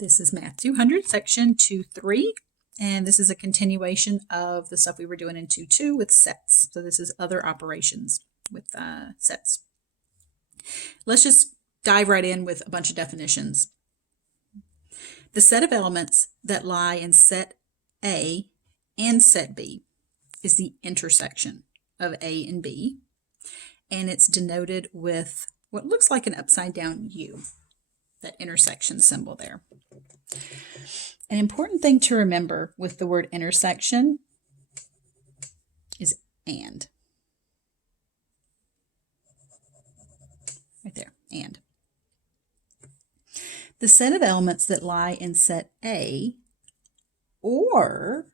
This is Math 200, section 2-3, and this is a continuation of the stuff we were doing in 2-2 with sets. So this is other operations with sets. Let's just dive right in with a bunch of definitions. The set of elements that lie in set A and set B is the intersection of A and B, and it's denoted with what looks like an upside down U, that intersection symbol there. An important thing to remember with the word intersection is and. Right there, and. The set of elements that lie in set A or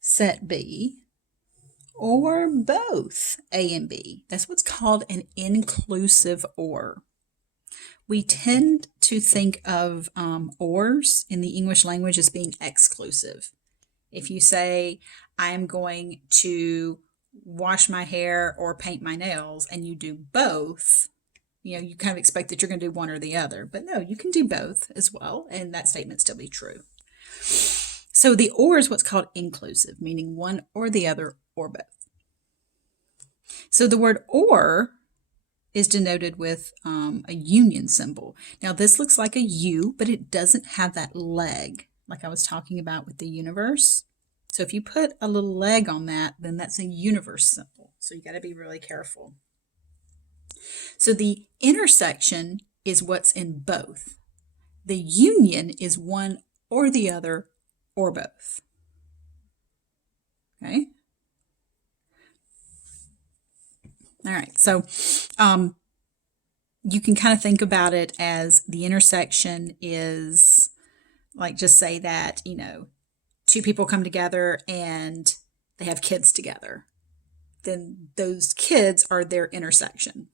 set B or both A and B. That's what's called an inclusive or. We tend to think of ors in the English language as being exclusive. If you say, I am going to wash my hair or paint my nails, and you do both, you kind of expect that you're going to do one or the other. But no, you can do both as well, and that statement still be true. So the or is what's called inclusive, meaning one or the other or both. So the word or is denoted with a union symbol. Now this looks like a U, but it doesn't have that leg like I was talking about with the universe. So if you put a little leg on that, then that's a universe symbol. So you got to be really careful. So the intersection is what's in both. The union is one or the other or both. Okay? All right, so you can kind of think about it as the intersection is like, just say that, two people come together and they have kids together. Then those kids are their intersection.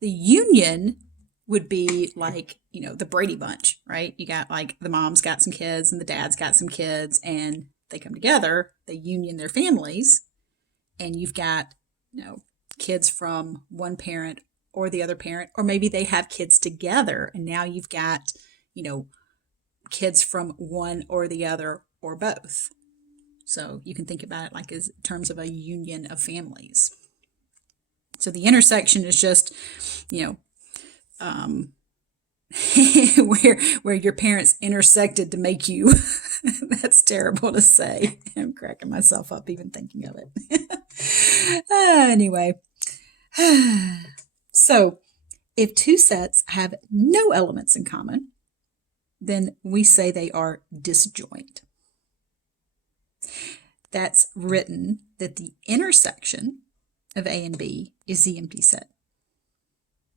The union would be like, the Brady Bunch, right? You got like the mom's got some kids and the dad's got some kids and they come together, they union their families, and you've got, kids from one parent or the other parent, or maybe they have kids together and now you've got, kids from one or the other or both. So you can think about it like as terms of a union of families. So the intersection is just, where your parents intersected to make you. That's terrible to say. I'm cracking myself up even thinking of it. Anyway, so if two sets have no elements in common, then we say they are disjoint. That's written that the intersection of A and B is the empty set.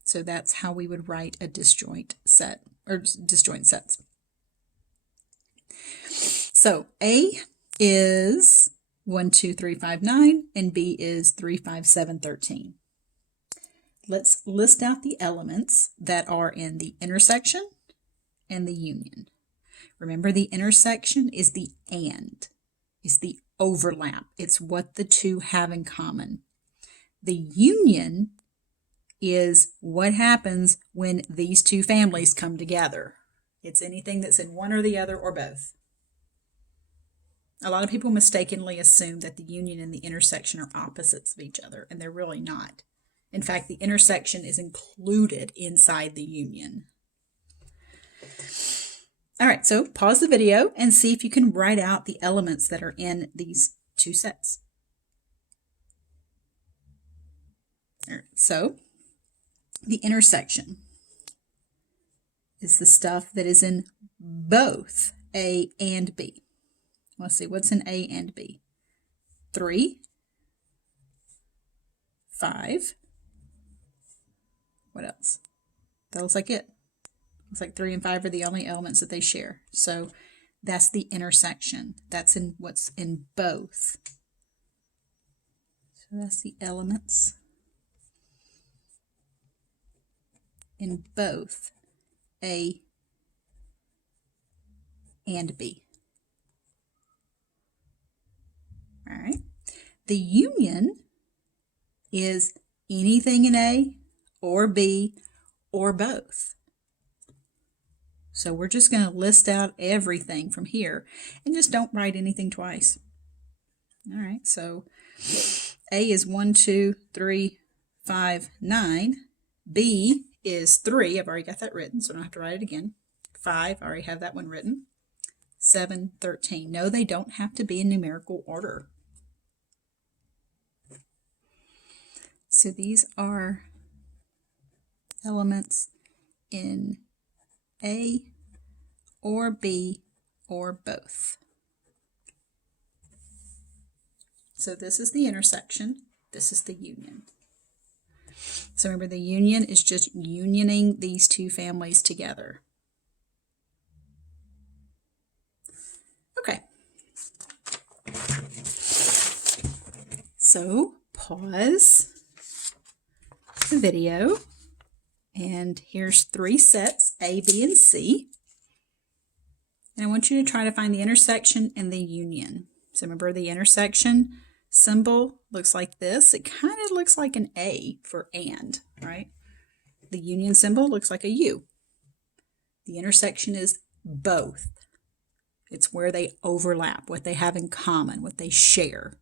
So that's how we would write a disjoint set, or disjoint sets. So A is 1, 2, 3, 5, 9, and B is 3, 5, 7, 13. Let's list out the elements that are in the intersection and the union. Remember, the intersection is the and, is the overlap. It's what the two have in common. The union is what happens when these two families come together. It's anything that's in one or the other or both. A lot of people mistakenly assume that the union and the intersection are opposites of each other, and they're really not. In fact, the intersection is included inside the union. All right, so pause the video and see if you can write out the elements that are in these two sets. All right, so the intersection is the stuff that is in both A and B. Let's see, what's in A and B? 3, 5. What else? That looks like it. Looks like 3 and 5 are the only elements that they share. So that's the intersection. That's in what's in both. So that's the elements in both A and B. All right. The union is anything in A or B or both. So we're just going to list out everything from here and just don't write anything twice. All right, so A is 1, 2, 3, 5, 9. B is 3. I've already got that written, so I don't have to write it again. 5, I already have that one written. 7, 13. No, they don't have to be in numerical order. So these are elements in A or B or both. So this is the intersection, this is the union. So remember, the union is just unioning these two families together. Okay. So pause the video, and here's 3 sets, A, B, and C. And I want you to try to find the intersection and the union. So remember, the intersection symbol looks like this. It kind of looks like an A for and, right? The union symbol looks like a U. The intersection is both. It's where they overlap, what they have in common, what they share.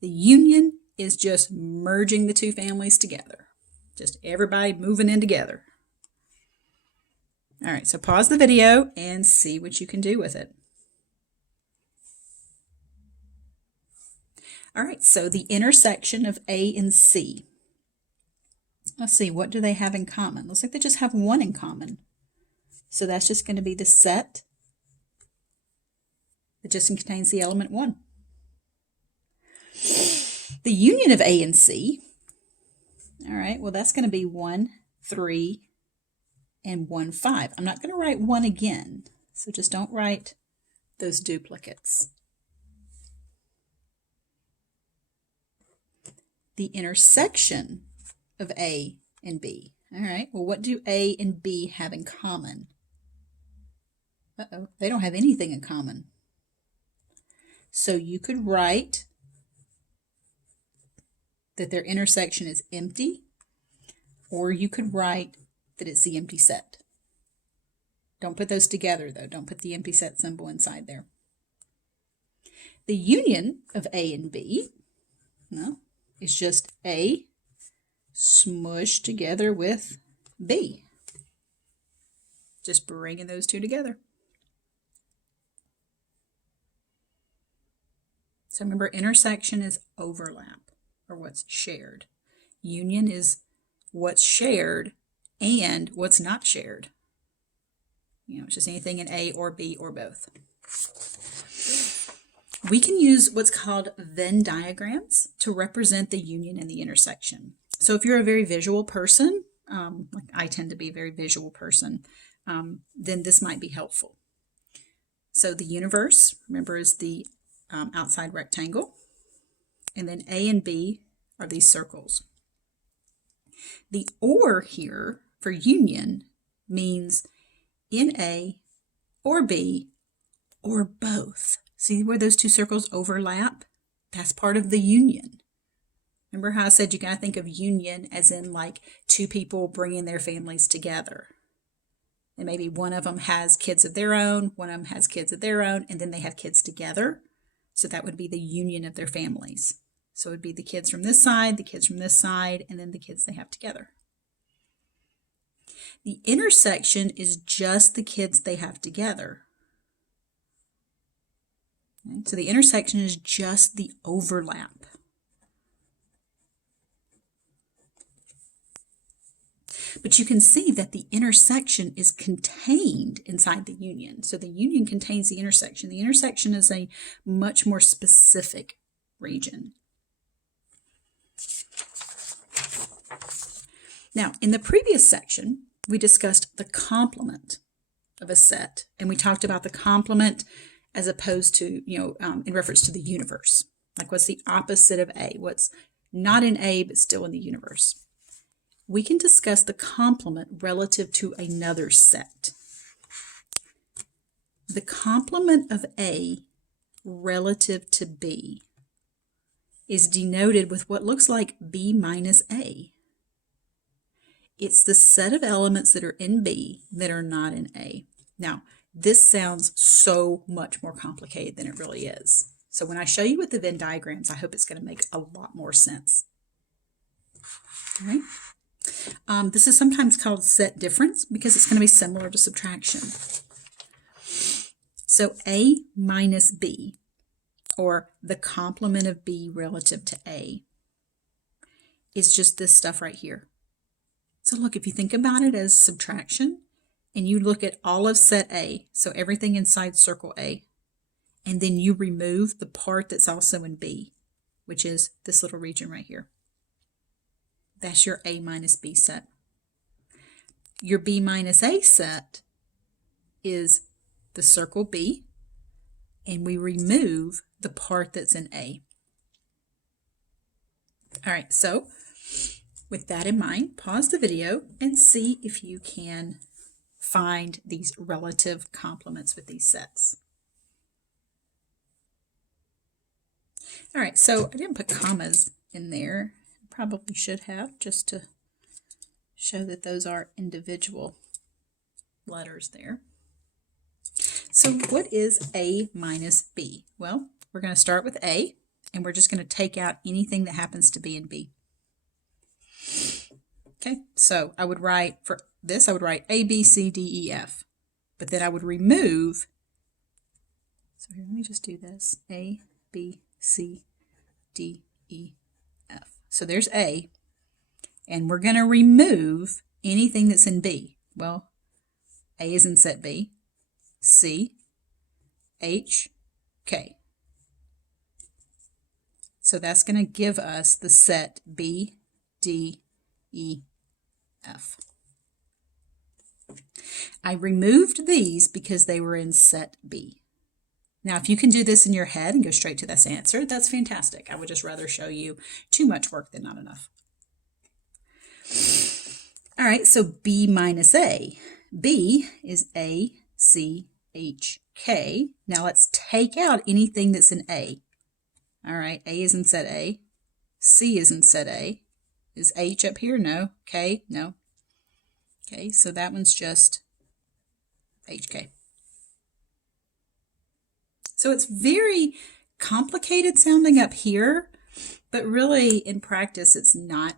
The union is just merging the two families together. Just everybody moving in together. All right, so pause the video and see what you can do with it. All right, so the intersection of A and C. Let's see, what do they have in common? Looks like they just have one in common. So that's just going to be the set that just contains the element 1. The union of A and C, all right, well, that's going to be 1, 3, and 1, 5. I'm not going to write 1 again, so just don't write those duplicates. The intersection of A and B. All right, well, what do A and B have in common? Uh-oh, they don't have anything in common. So you could write that their intersection is empty, or you could write that it's the empty set. Don't put those together, though. Don't put the empty set symbol inside there. The union of A and B, no, is just A smushed together with B. Just bringing those two together. So remember, intersection is overlap, or what's shared. Union is what's shared and what's not shared. You know, it's just anything in A or B or both. We can use what's called Venn diagrams to represent the union and the intersection. So if you're a very visual person, like I tend to be a very visual person, then this might be helpful. So the universe, remember, is the outside rectangle, and then A and B are these circles. The or here for union means in A or B or both. See where those two circles overlap? That's part of the union. Remember how I said you got to think of union as in like two people bringing their families together. And maybe one of them has kids of their own, one of them has kids of their own, and then they have kids together. So that would be the union of their families. So it would be the kids from this side, the kids from this side, and then the kids they have together. The intersection is just the kids they have together. Okay? So the intersection is just the overlap. But you can see that the intersection is contained inside the union. So the union contains the intersection. The intersection is a much more specific region. Now, in the previous section, we discussed the complement of a set, and we talked about the complement as opposed to, in reference to the universe. Like, what's the opposite of A? What's not in A but still in the universe? We can discuss the complement relative to another set. The complement of A relative to B is denoted with what looks like B minus A. It's the set of elements that are in B that are not in A. Now, this sounds so much more complicated than it really is. So when I show you with the Venn diagrams, I hope it's going to make a lot more sense. All right. This is sometimes called set difference because it's going to be similar to subtraction. So A minus B, or the complement of B relative to A, is just this stuff right here. So look, if you think about it as subtraction, and you look at all of set A, so everything inside circle A, and then you remove the part that's also in B, which is this little region right here. That's your A minus B set. Your B minus A set is the circle B, and we remove the part that's in A. All right, so with that in mind, pause the video and see if you can find these relative complements with these sets. All right, so I didn't put commas in there. Probably should have, just to show that those are individual letters there. So what is A minus B? Well, we're going to start with A, and we're just going to take out anything that happens to be in B. Okay, so I would write, for this, I would write A, B, C, D, E, F. But then I would remove, so here, let me just do this, A, B, C, D, E, F. So there's A, and we're going to remove anything that's in B. Well, A is in set B, C, H, K. So that's going to give us the set B, D, E, F. I removed these because they were in set B. Now, if you can do this in your head and go straight to this answer, that's fantastic. I would just rather show you too much work than not enough. All right, so B minus A. B is A, C, H, K. Now let's take out anything that's in A. All right, A is in set A. C is in set A. Is H up here? No. K? No. Okay, so that one's just HK. So it's very complicated sounding up here, but really in practice it's not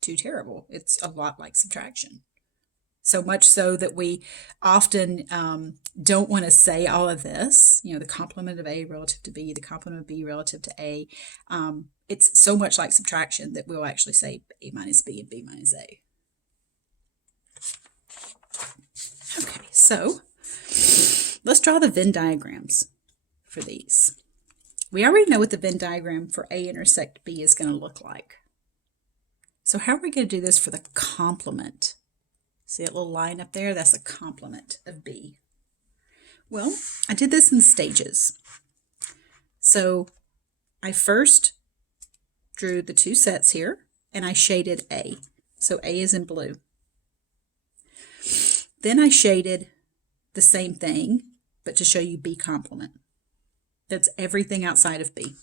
too terrible. It's a lot like subtraction. So much so that we often don't want to say all of this, you know, the complement of A relative to B, the complement of B relative to A. It's so much like subtraction that we'll actually say A minus B and B minus A. Okay, so let's draw the Venn diagrams for these. We already know what the Venn diagram for A intersect B is going to look like. So how are we going to do this for the complement? See that little line up there? That's the complement of B. Well, I did this in stages. So I first drew the two sets here, and I shaded A. So A is in blue. Then I shaded the same thing, but to show you B complement. That's everything outside of B.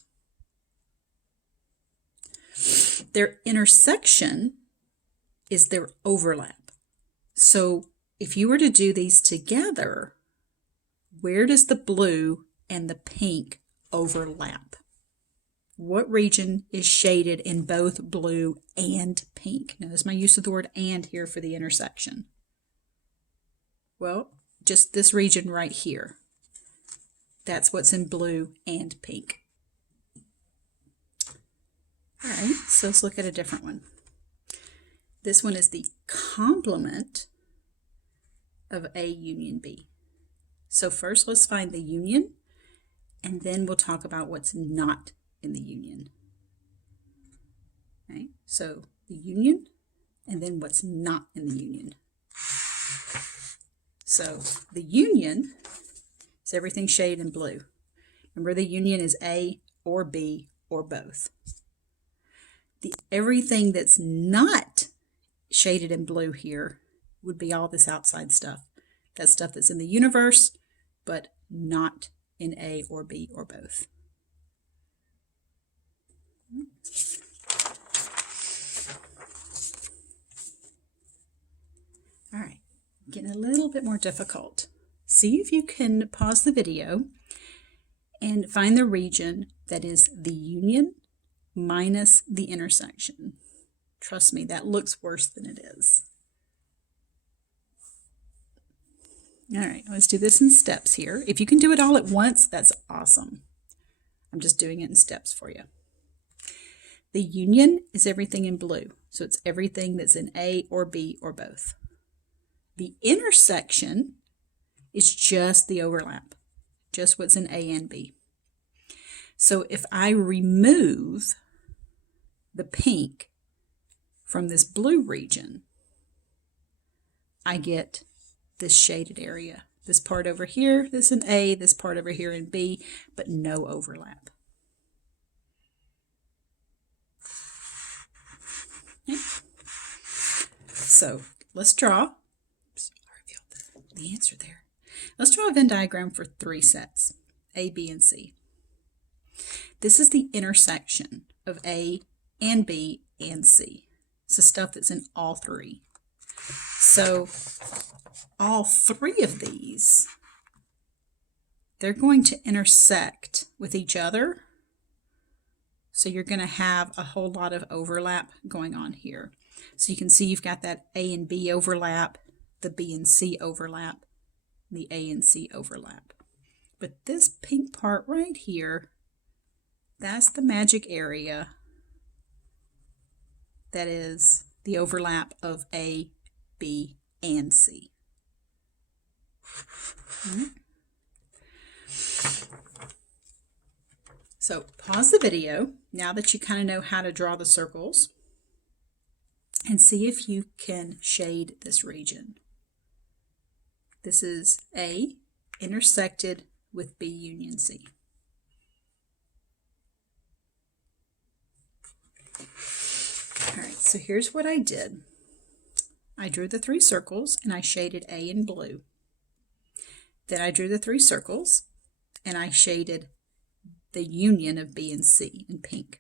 Their intersection is their overlap. So if you were to do these together, where does the blue and the pink overlap? What region is shaded in both blue and pink? Notice my use of the word "and" here for the intersection. Well, just this region right here. That's what's in blue and pink. All right, so let's look at a different one. This one is the complement of A union B. So first let's find the union, and then we'll talk about what's not in the union. Okay, so the union, and then what's not in the union. So the union is everything shaded in blue. Remember, the union is A or B or both. Everything that's not shaded in blue here would be all this outside stuff. That's stuff that's in the universe, but not in A or B or both. All right, getting a little bit more difficult. see if you can pause the video and find the region that is the union minus the intersection. Trust me, that looks worse than it is. All right, let's do this in steps here. If you can do it all at once, that's awesome. I'm just doing it in steps for you. The union is everything in blue, so it's everything that's in A or B or both. The intersection is just the overlap, just what's in A and B. So if I remove the pink from this blue region, I get this shaded area. This part over here, this in A, this part over here in B, but no overlap. Okay. So let's draw. Oops, I revealed the answer there. Let's draw a Venn diagram for 3 sets, A, B, and C. This is the intersection of A and B and C. It's the stuff that's in all 3. So all 3 of these, they're going to intersect with each other. So you're going to have a whole lot of overlap going on here. So you can see you've got that A and B overlap, the B and C overlap, the A and C overlap. But this pink part right here, that's the magic area that is the overlap of A, B, and C. So pause the video now that you kind of know how to draw the circles and see if you can shade this region. This is A intersected with B union C. All right, so here's what I did. I drew the 3 circles and I shaded A in blue. Then I drew the 3 circles and I shaded the union of B and C in pink.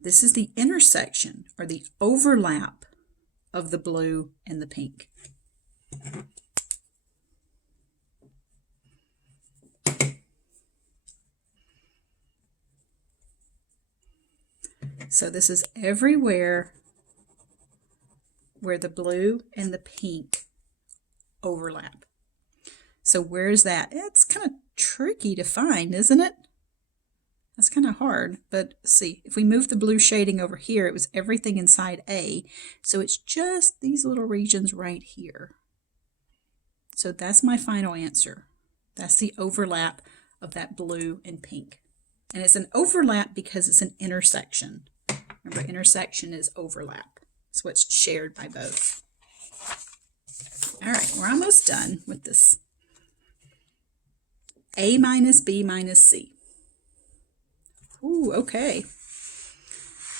This is the intersection or the overlap of the blue and the pink. So this is everywhere where the blue and the pink overlap. So where's that? It's kind of tricky to find, isn't it? That's kind of hard, but see, if we move the blue shading over here, it was everything inside A, so it's just these little regions right here. So that's my final answer. That's the overlap of that blue and pink. And it's an overlap because it's an intersection. Remember, intersection is overlap. It's what's shared by both. All right, we're almost done with this. A minus B minus C. Ooh, okay.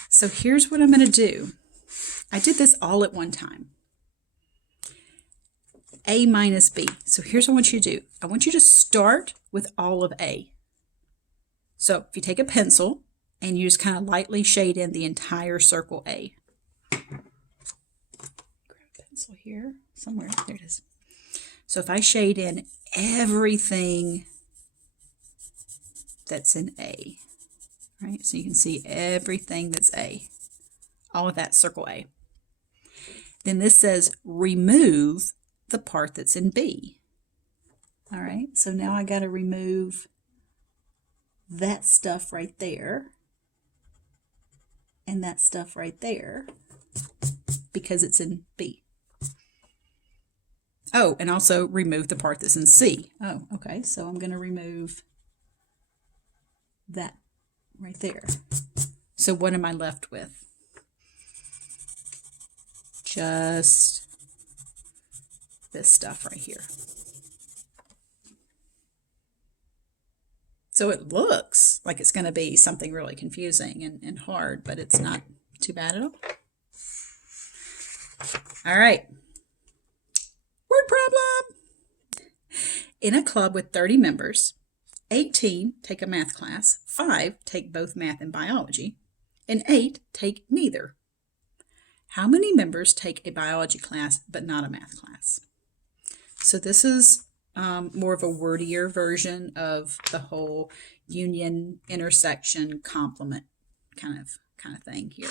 So here's what I'm going to do. I did this all at one time. A minus B. So here's what I want you to do. I want you to start with all of A. So if you take a pencil and you just kind of lightly shade in the entire circle A. Grab a pencil here somewhere. There it is. So if I shade in everything that's in A, right? So you can see everything that's A, all of that circle A. Then this says remove the part that's in B. All right, so now I got to remove that stuff right there and that stuff right there because it's in B. Oh, and also remove the part that's in C. Oh, okay, so I'm going to remove that right there. So what am I left with? Just this stuff right here. So it looks like it's going to be something really confusing and hard, but it's not too bad at all. All right. Word problem. In a club with 30 members, 18 take a math class, 5 take both math and biology, and 8 take neither. How many members take a biology class but not a math class? So this is more of a wordier version of the whole union, intersection, complement kind of thing here.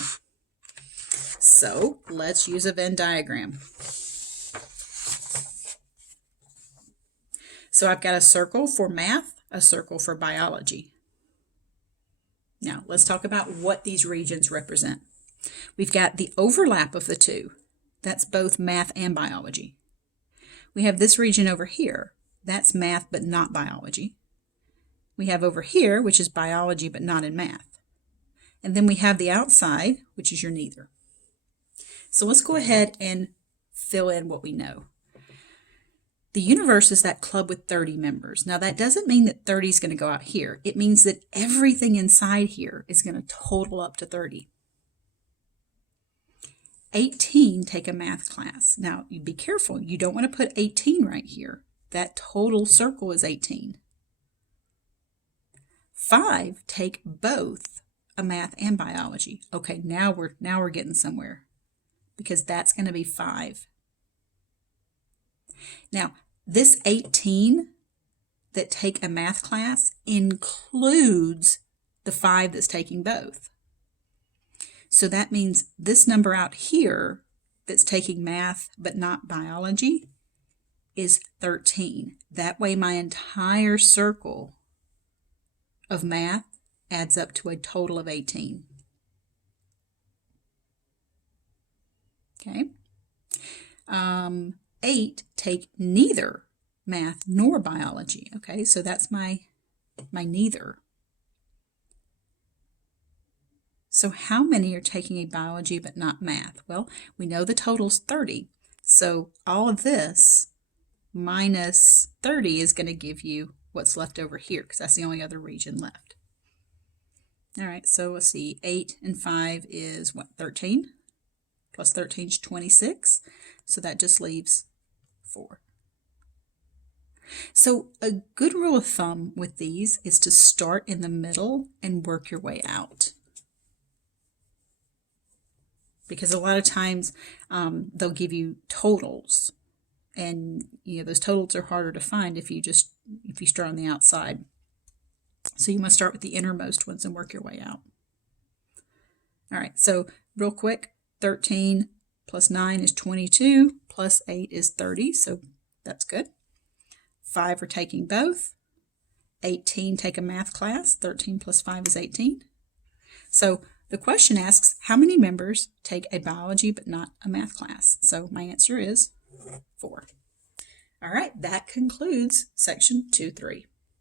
So let's use a Venn diagram. So I've got a circle for math, a circle for biology. Now let's talk about what these regions represent. We've got the overlap of the two. That's both math and biology. We have this region over here. That's math but not biology. We have over here, which is biology but not in math. And then we have the outside, which is your neither. So let's go ahead and fill in what we know. The universe is that club with 30 members. Now that doesn't mean that 30 is going to go out here. It means that everything inside here is going to total up to 30. 18 take a math class. Now you be careful. You don't want to put 18 right here. That total circle is 18. 5 take both a math and biology. Okay, now we're getting somewhere, because that's going to be 5. Now, this 18 that take a math class includes the 5 that's taking both. So that means this number out here that's taking math but not biology is 13. That way my entire circle of math adds up to a total of 18. Okay. 8 take neither math nor biology. Okay, so that's my neither. So how many are taking a biology but not math? Well, we know the total's 30. So all of this minus 30 is going to give you what's left over here, because that's the only other region left. All right, so let's see. 8 and 5 is what? 13. Plus 13 is 26. So that just leaves 4. So a good rule of thumb with these is to start in the middle and work your way out. Because a lot of times they'll give you totals, and those totals are harder to find if you start on the outside. So you must start with the innermost ones and work your way out. All right, so real quick, 13 plus 9 is 22, plus 8 is 30, so that's good. 5 are taking both. 18 take a math class. 13 plus 5 is 18. So the question asks, how many members take a biology but not a math class? So my answer is 4. All right, that concludes section 2-3.